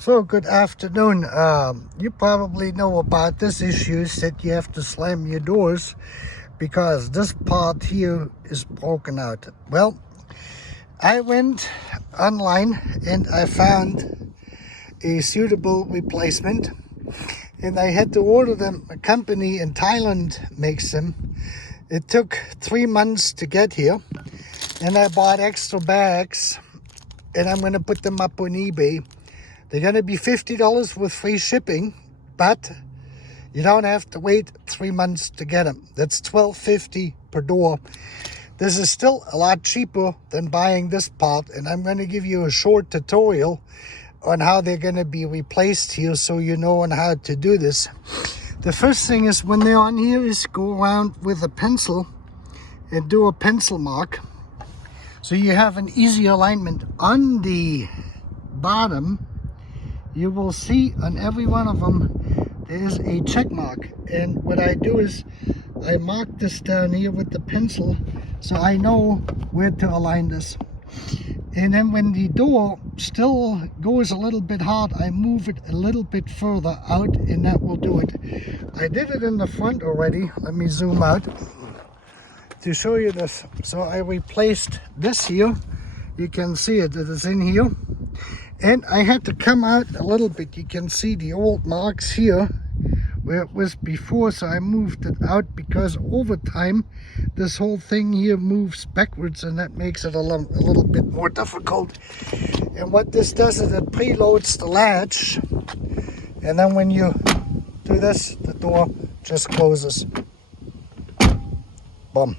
So good afternoon. You probably know about this issue that you have to slam your doors because this part here is broken out. Well, I went online and I found a suitable replacement, and I had to order them. A company in Thailand makes them. It took 3 months to get here, and I bought extra bags and I'm going to put them up on eBay. They're going to be $50 with free shipping, but you don't have to wait 3 months to get them. That's $12.50 per door. This is still a lot cheaper than buying this part, and I'm going to give you a short tutorial on how they're going to be replaced here so you know on how to do this. The first thing is, when they're on here, is go around with a pencil and do a pencil mark so you have an easy alignment. On the bottom, you will see on every one of them there is a check mark, and what I do is I mark this down here with the pencil so I know where to align this. And then when the door still goes a little bit hard, I move it a little bit further out, and that will do it. I did it in the front already. Let me zoom out to show you this. So I replaced this here. You can see it is in here. And I had to come out a little bit. You can see the old marks here where it was before, so I moved it out because over time this whole thing here moves backwards, and that makes it a little bit more difficult. And what this does is it preloads the latch, and then when you do this, the door just closes. Boom.